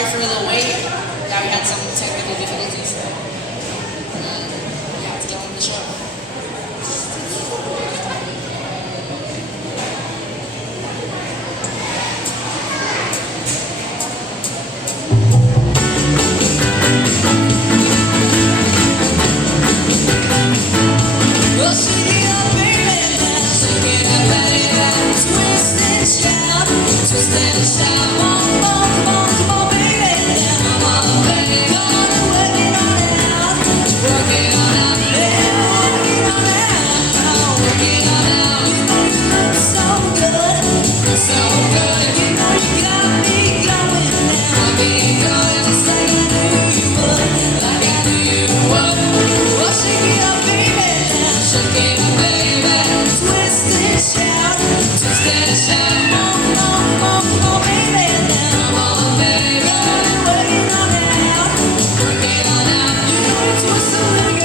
Sorry for a little wait. Yeah, we had some technical difficulties. Yeah, let's get on with the show. Well, shake it up, baby, now shake it up, baby, twist and shout, twist and shout, come on, baby, now, come on, baby, come on and work it on out, work it on out, yeah, work it on out, work it on out, you know you look so good, you know you got me going now, be going just like I knew you would, like I knew you would. Well, shake it up, baby, now shake it up, baby, twist and shout, come on, baby, now, come on, baby, work it on out, work it on out, you know you twist a little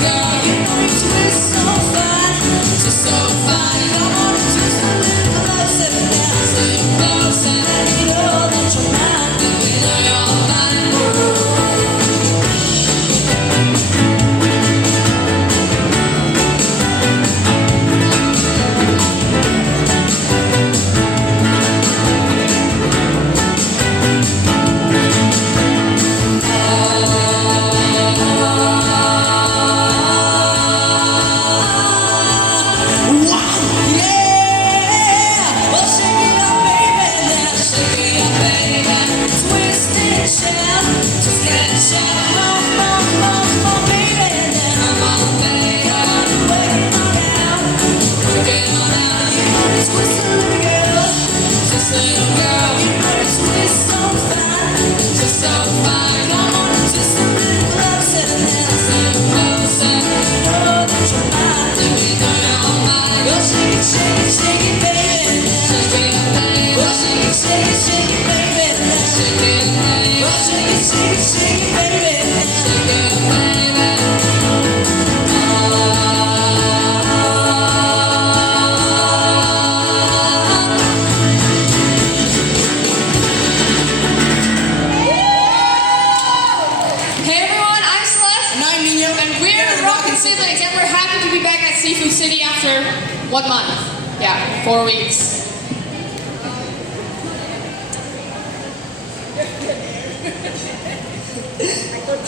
girl, you know you twist so fine, come on and twist a little closer now, let me know that you're mine, baby, know you're mine, yeah! Well, shake it up, baby, now shake it up, baby, twist and shout, come on, baby, now, come on, baby, work it on out, work it on out, you know you twist a little girl, you know you twist so fine, come on and twist a little closer now, let me know that you're mine, let me know you're mine. Well, shake it, baby, well, shake it, baby, well, shake it, baby, Hey everyone, I'm Celeste, And I'm Linger, and we're the Rockin siblings, and we're happy to be back at Seafood City after 1 month. Yeah, 4 weeks.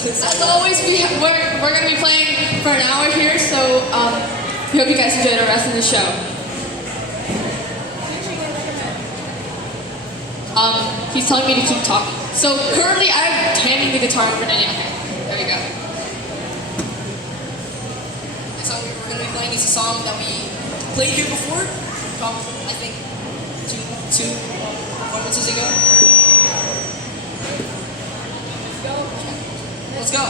As always, we're going to be playing for an hour here, so we hope you guys enjoy the rest of the show. He's telling me to keep talking. So currently, I'm handing the guitar over to Daniel. There we go. The song we're going to be playing is a song that we played here before, probably, I think, two performances ago. Let's go.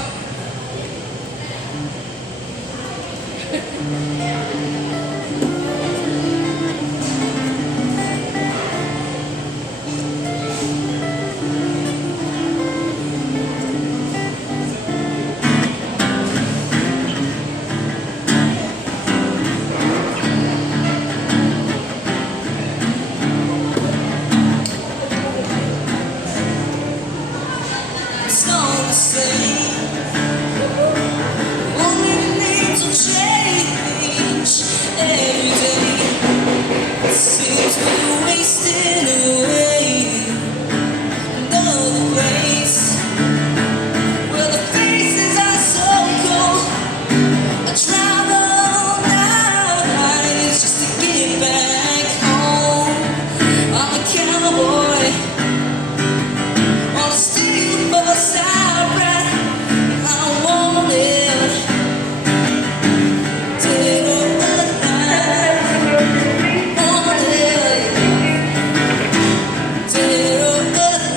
it's all the same, only the names will change every day, it seems we're wasting away, another place, where the faces are so cold, I travel night just to get back home, I'm a cowboy, on a steel bus I ride, I want it, dead or alive, want it, dead or alive.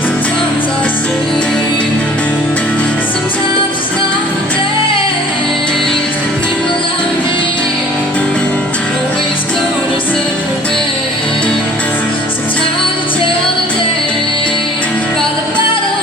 Sometimes I sleep, sometimes it's not the days. The people I meet always go their separate ways. Sometimes I tell the day by the bottom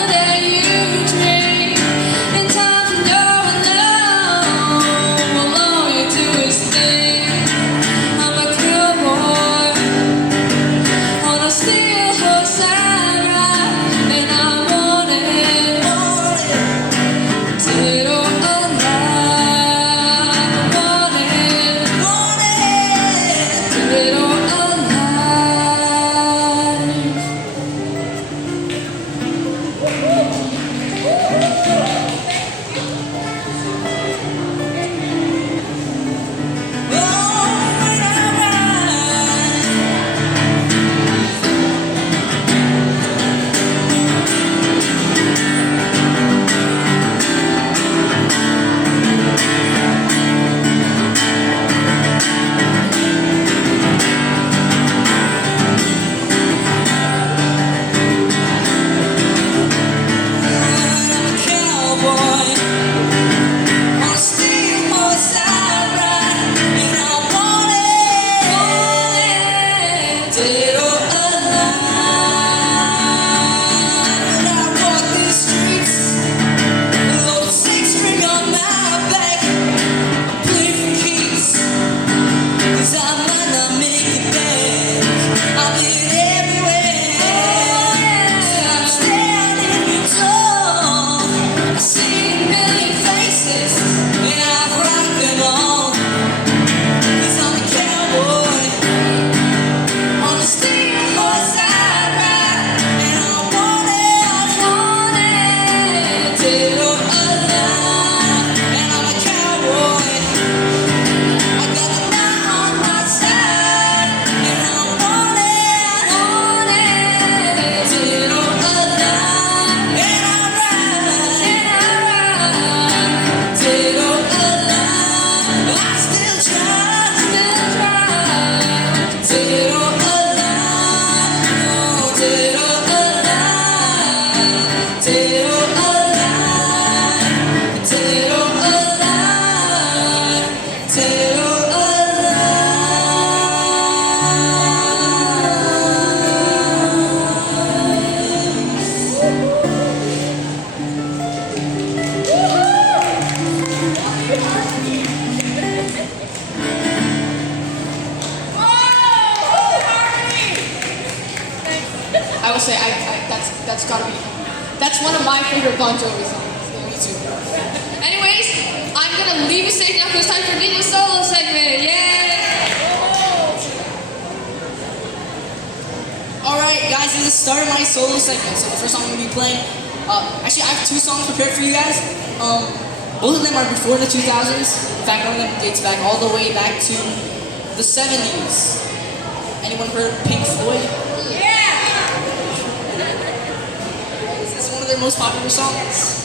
It's gotta be. That's one of my favorite Bon Jovi songs. Me too. Anyways, I'm gonna leave the stage now because it's time for Dino's solo segment. Yay! Alright, guys, this is the start of my solo segment. So the first song I'm going to be playing, actually I have 2 songs prepared for you guys. Both of them are before the 2000s. In fact, one of them dates back all the way back to the 70s. Anyone heard of Pink Floyd? Yeah! This is one of their most popular songs.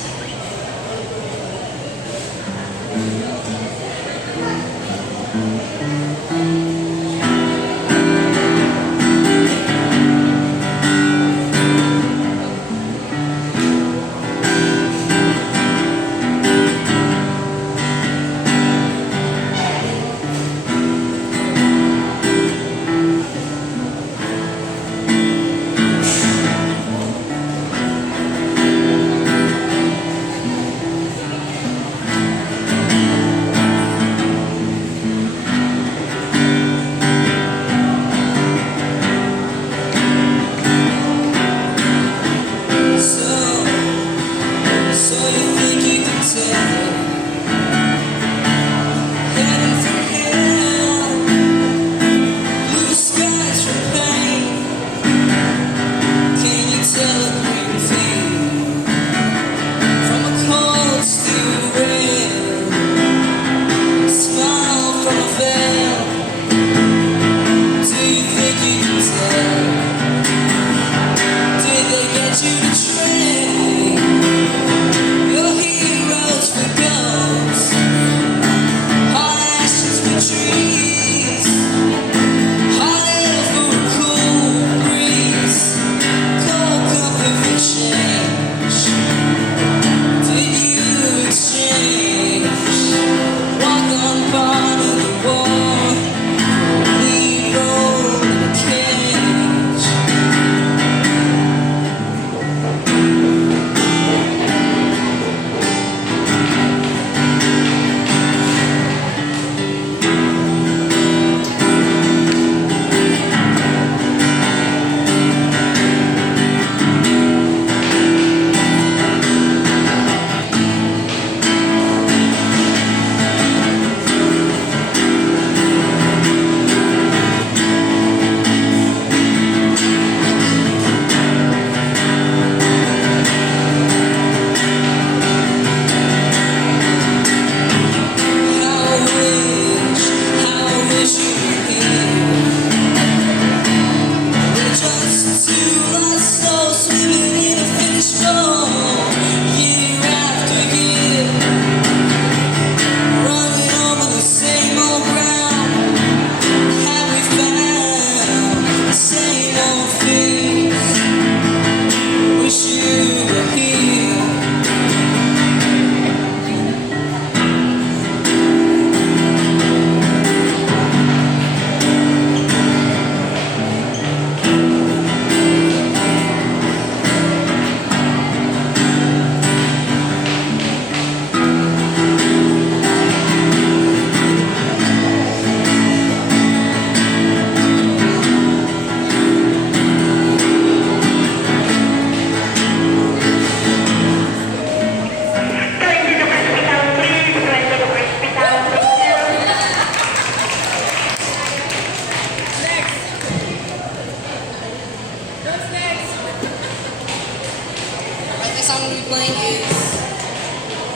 song we'll be playing is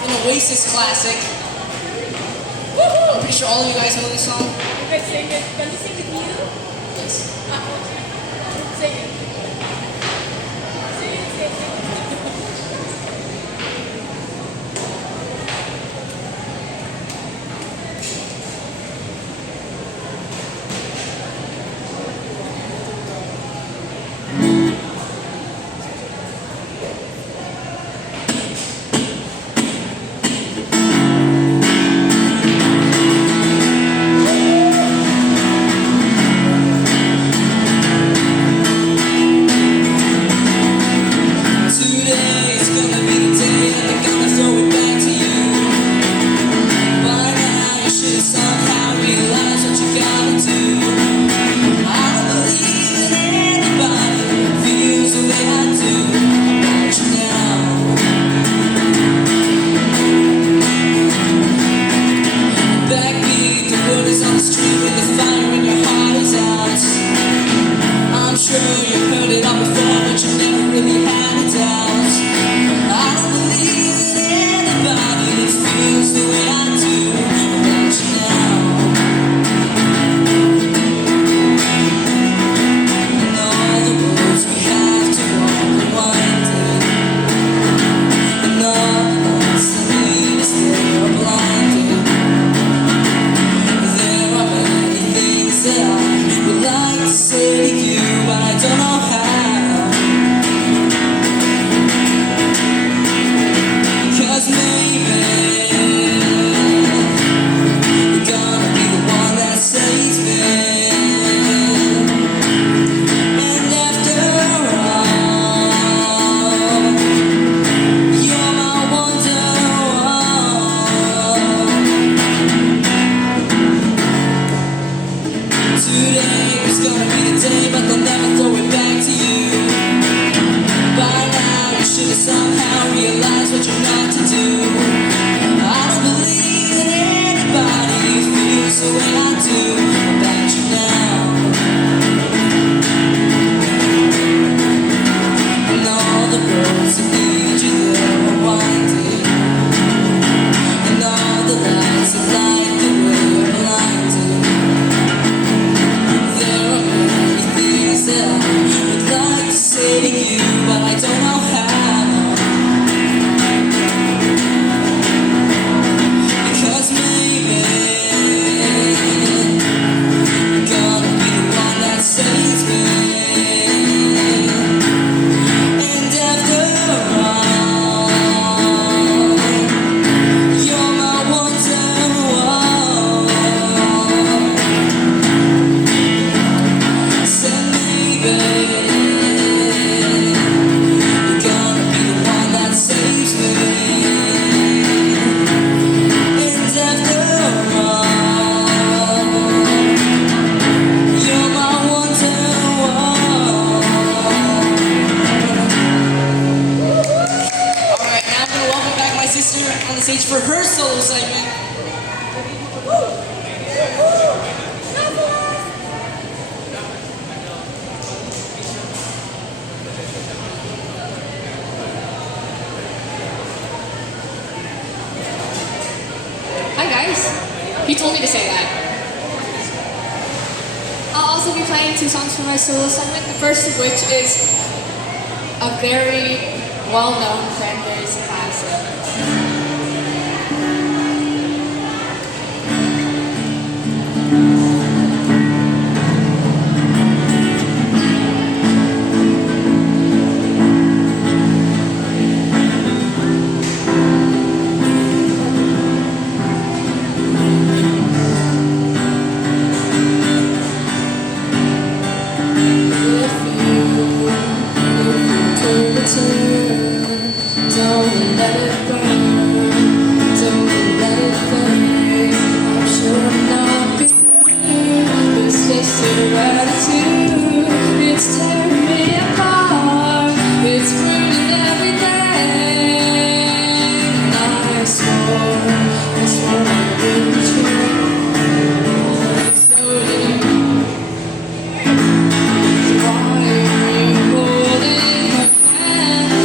an Oasis classic. I'm pretty sure all of you guys know this song. You guys sing it. Can we sing with you? Yes. Sing it. Sing it, sing it. should have somehow realized what you're not to do. I don't believe that anybody feels the way I do about you now. And all the roads that lead you there are winding, and all the lights that light the way are blinding. There are many things that I would like to say to you, but I don't know how. Because maybe you're gonna be the one that saves me. And after all, you're my Wonderwall. So maybe you're gonna be the one that saves me. And after all, you're my Wonderwall. Alright, now I'm gonna welcome back my sister on the stage for her solo segment. Hi guys. He told me to say that. I'll also be playing 2 songs for my solo segment. The first of which is a very well-known Cranberries classic. Don't let it burn, don't let it fade. I'm sure I'm not betrayed. It's just your attitude, it's tearing me apart. It's ruining everything. I swore I wouldn't try. Slowly. So why are you holding my hand?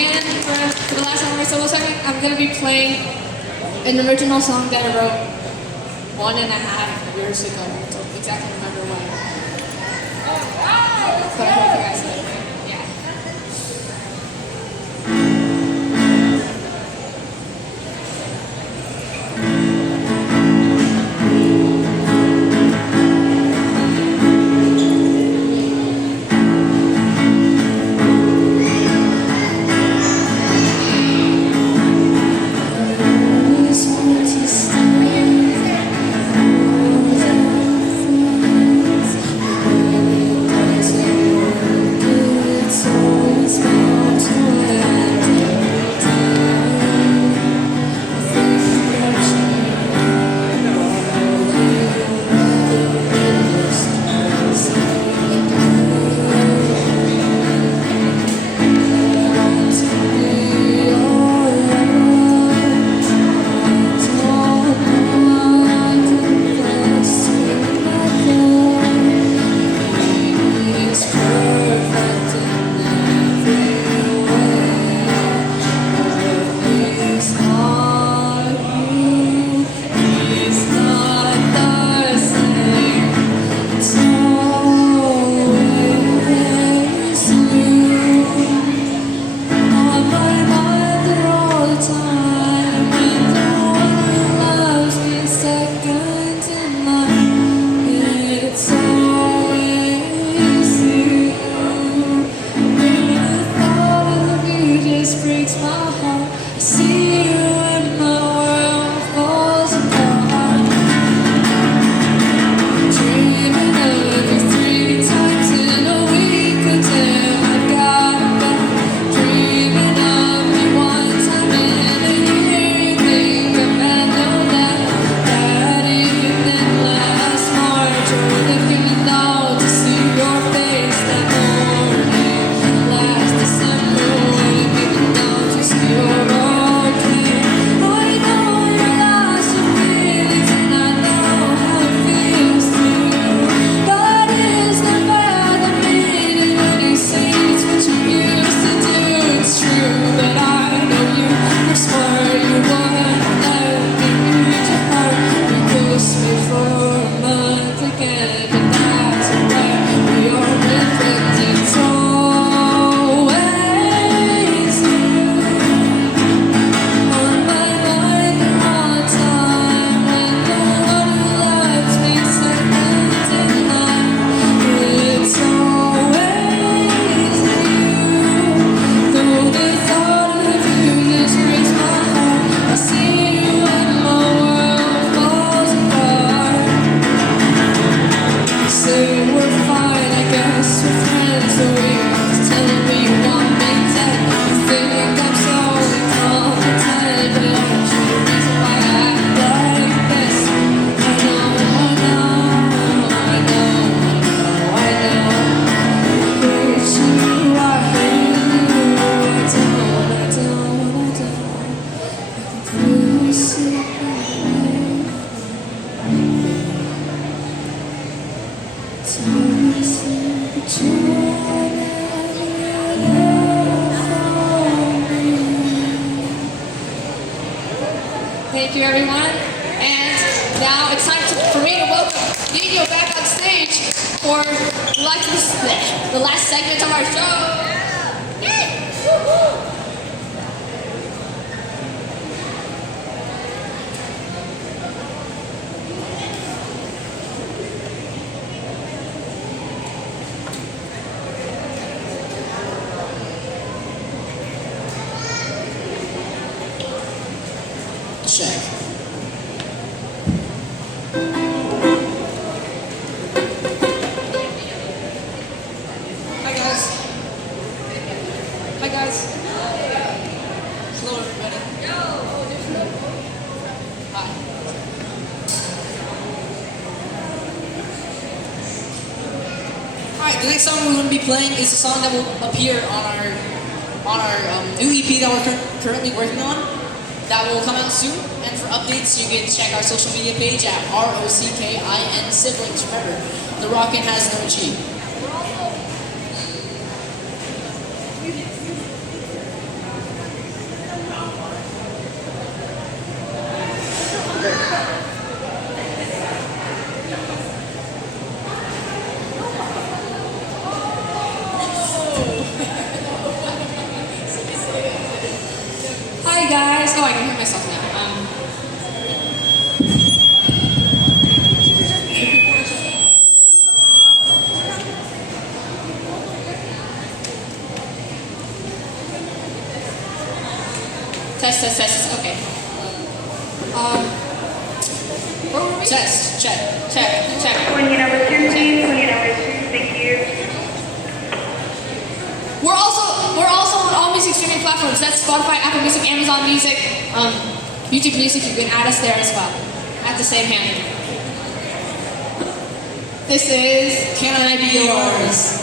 And for the last song of my solo segment, I'm going to be playing an original song that I wrote 1.5 years ago. I don't exactly remember when. But I hope you guys like it. Yeah. Thank you, everyone. And now it's time for me to welcome Linger back on stage for the last segment of our show. Check. Hi guys. Hi guys. Hello everybody. Hi. Alright, the next song we're going to be playing is a song that will appear on our new EP that we're currently working on. That will come out soon, and for updates you can check our social media page at ROCKIN Siblings. Remember, the Rockin has no G. guys. Oh, I can hear myself now. Test. Okay. Where were we? Test, check. Check. 20 number 2, please. 20 number 2. Thank you. We're also on all music streaming platforms. That's Spotify, Apple Music, Amazon Music, YouTube Music. You can add us there as well at the same handle. This is Can I Be Yours?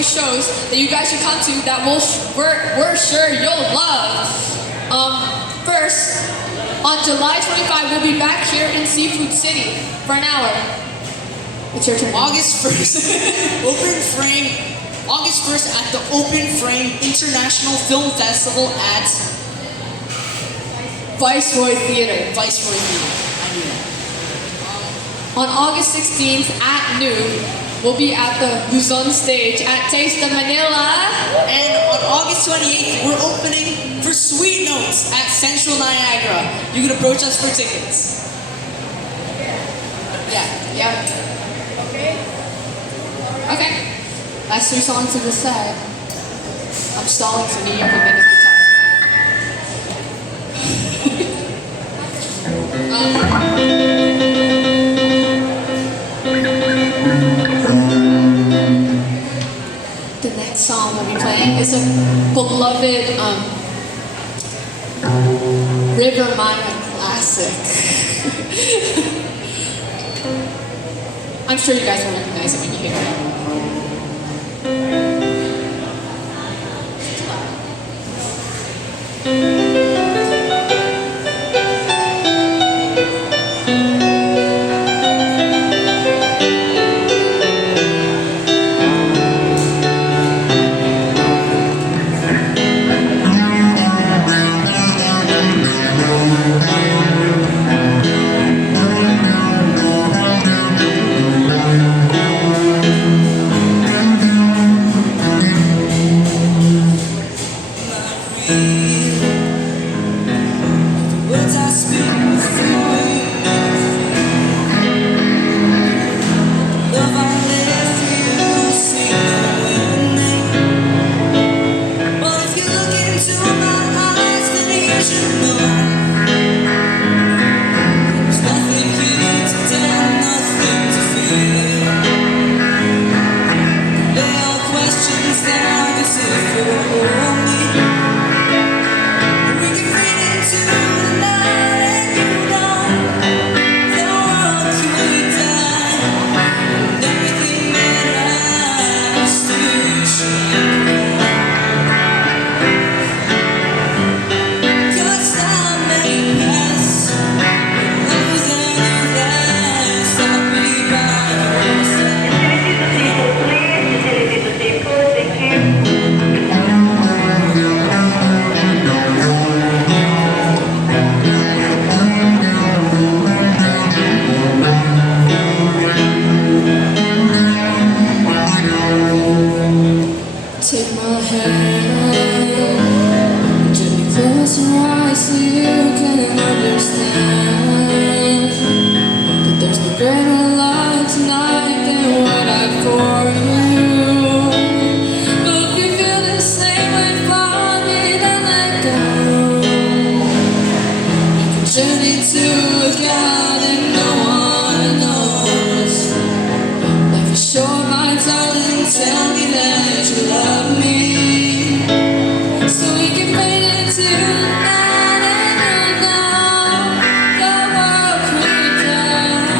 shows that you guys should come to that we're sure you'll love. First, on July 25, we'll be back here in Seafood City for an hour. It's your turn. August 1st, August 1st at the Open Frame International Film Festival at Viceroy Theater. Viceroy Theater. I knew that. On August 16th at noon, we'll be at the Luzon stage at Taste of Manila. And on August 28th, we're opening for Sweet Notes at Central Niagara. You you can approach us for tickets. Yeah. Okay. Okay. Last 3 songs to decide. I'm stalling so New York can get his guitar. The next song we'll be playing is a beloved River Maya classic. I'm sure you guys will recognize it when you hear it. Words I speak before you love I live for you, sing with me. Well, if you look into my eyes, then you should know there's nothing here to tell, nothing to fear. They are questions that I consider for me. We can fade into the night and you know the world could die and everything that lasts still should go. 'Cause time may pass, but those that last, I'll be by your side. Utilities of seafood, thank you. Take my hand, do me close your eyes so you can understand that there's no greater love tonight than what I've for you. But if you feel the same way for me, then let go. You can journey to a God that no one knows. Life is short, my darling, tell me that you love me. So we can fade into the night and you know the world could die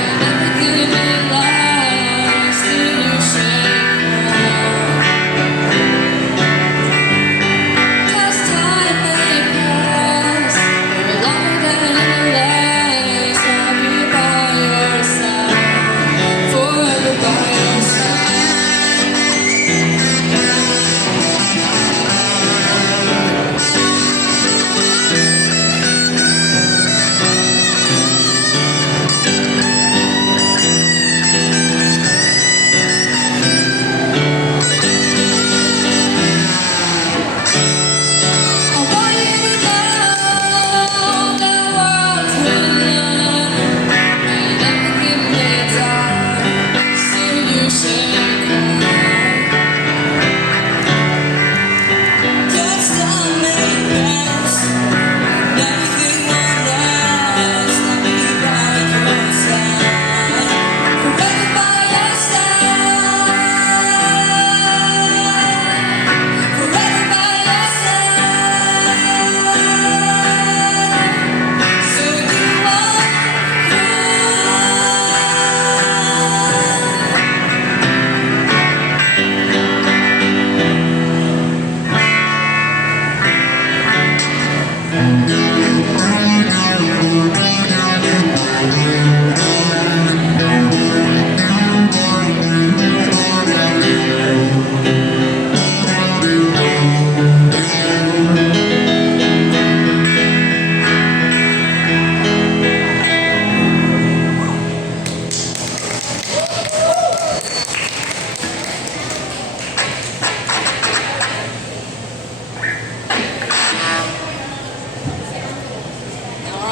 and everything in life still shake. 'Cause time may pass, but longer than it lasts.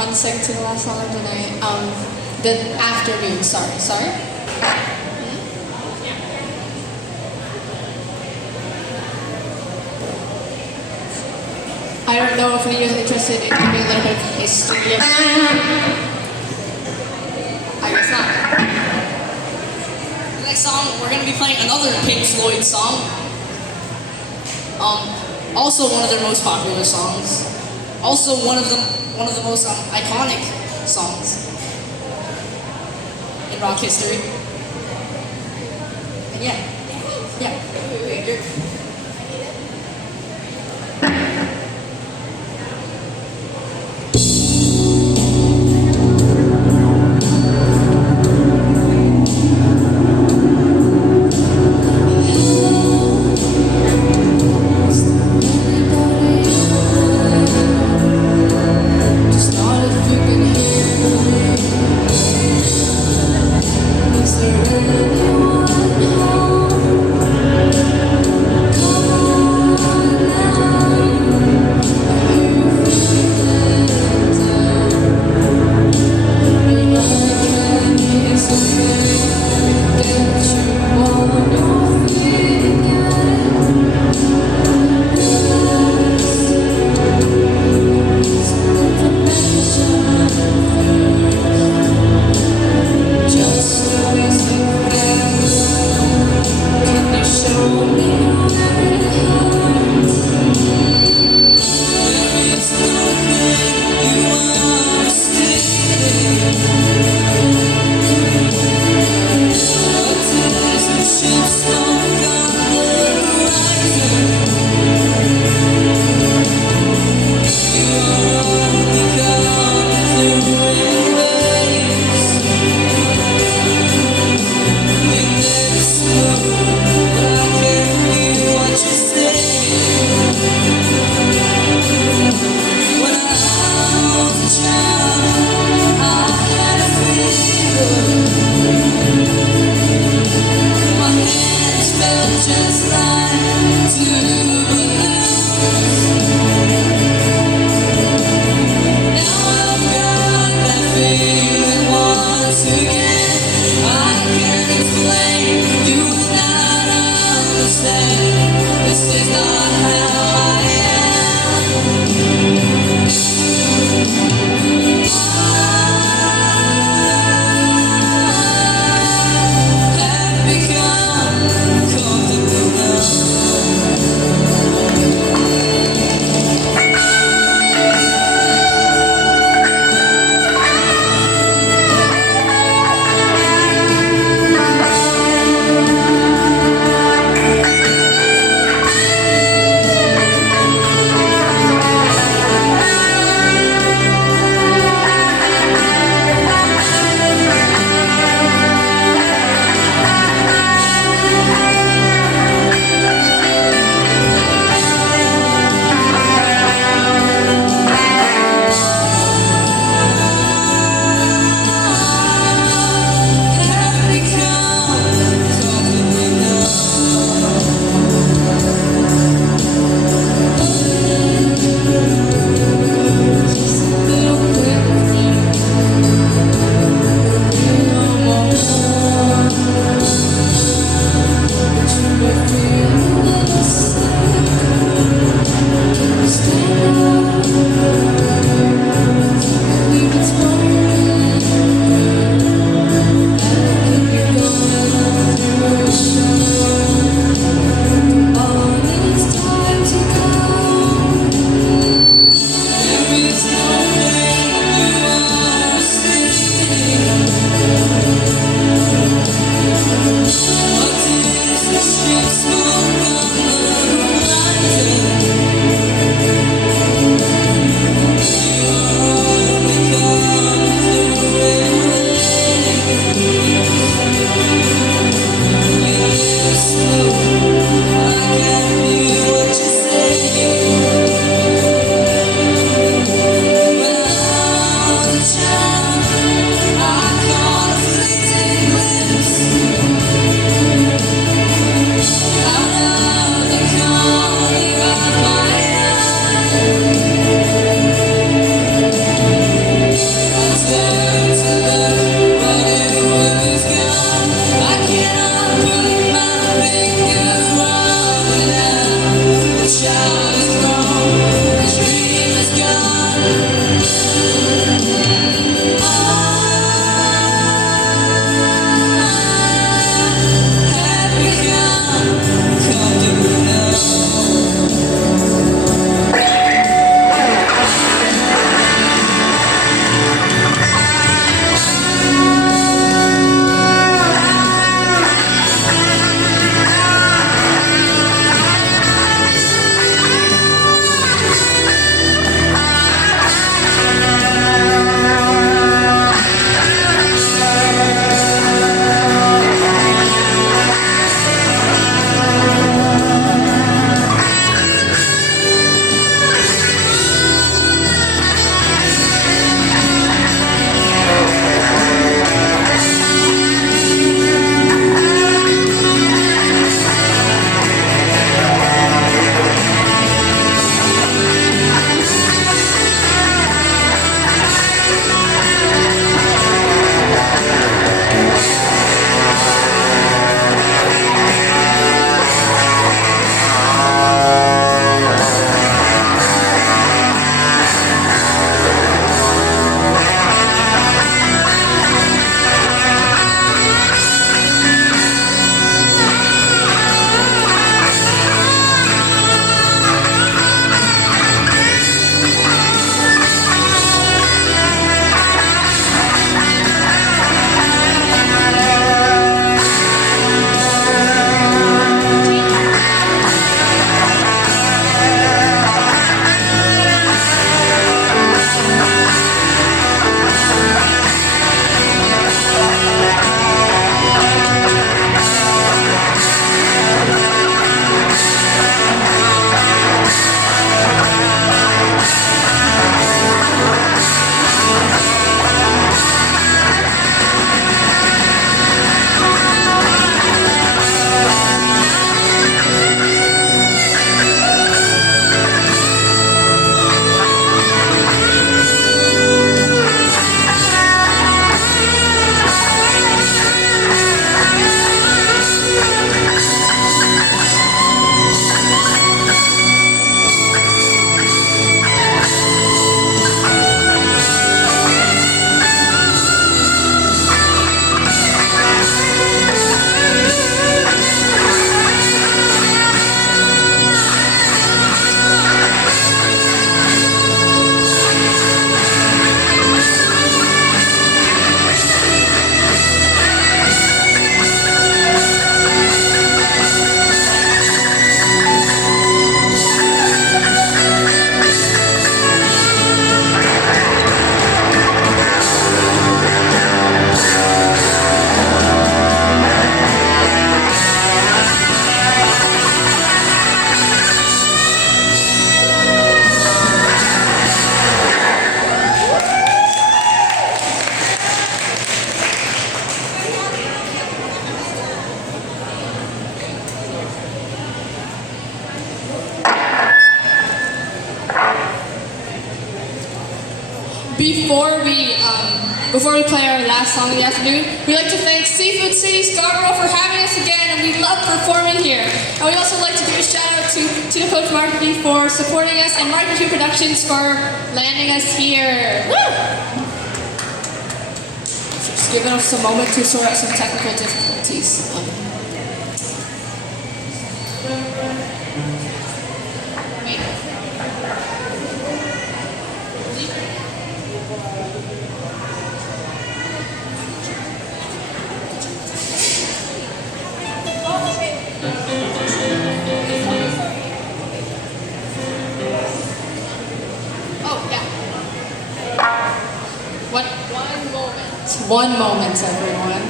on the second to the last song of the night. The afternoon. Sorry. I don't know if anyone's interested in giving a little bit of history. I guess not. The next song, we're gonna be playing another Pink Floyd song. Also one of their most popular songs. Also one of the most iconic songs in rock history. And yeah. Just not if you can hear me. Is there anyone home? before we play our last song of the afternoon, we'd like to thank Seafood City Scarborough for having us again, and we love performing here. And we'd also like to give a shout out to Tuna Coach Marketing for supporting us, and Market 2 Productions for landing us here. Woo! Just giving us a moment to sort out some technical difficulties. Wait. One moment, everyone.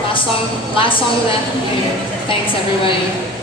Last song of the afternoon. Thanks, everybody.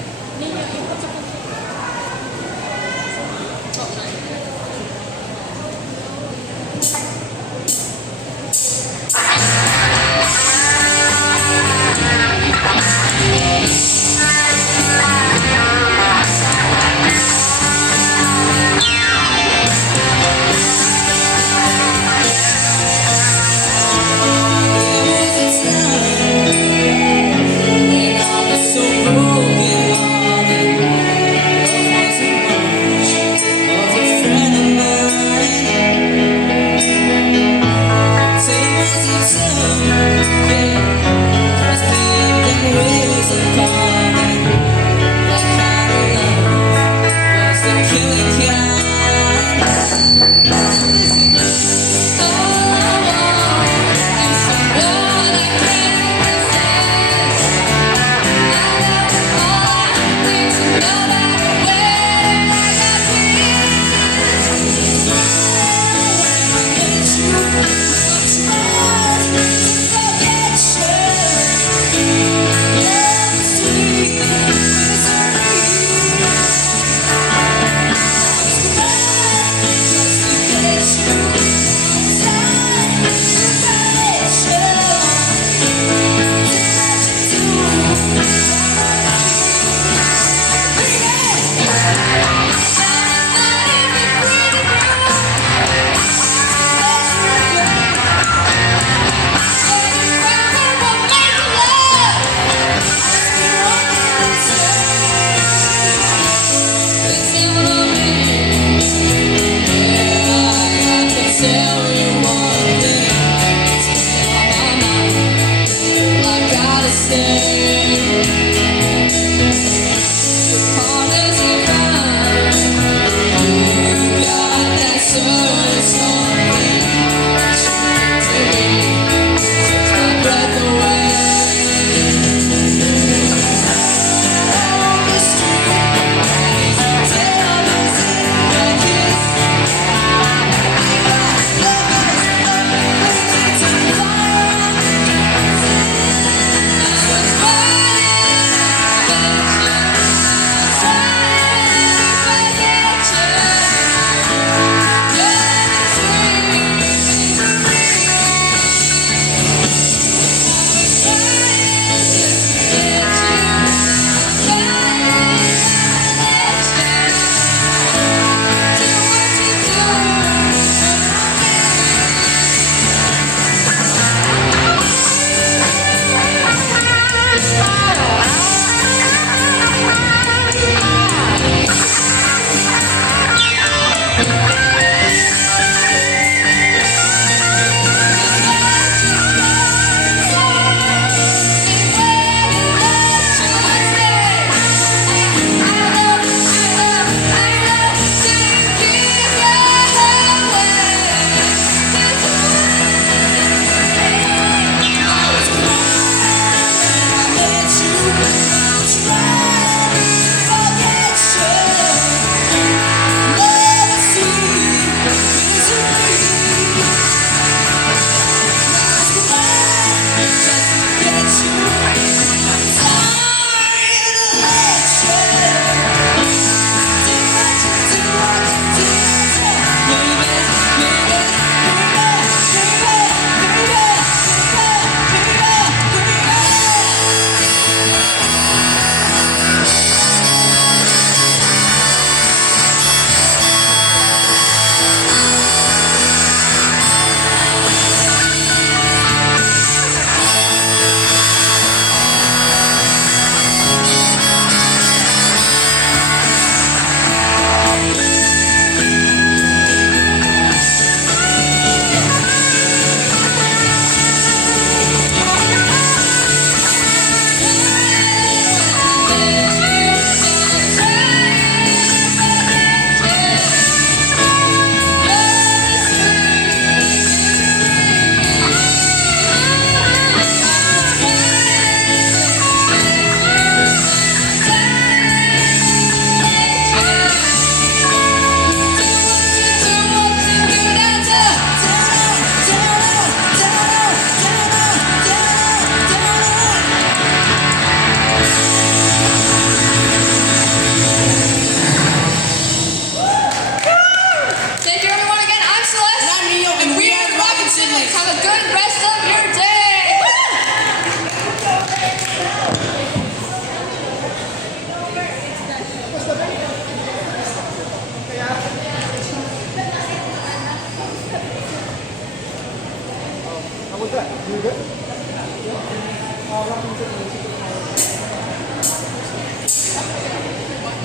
My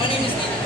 name is Linger.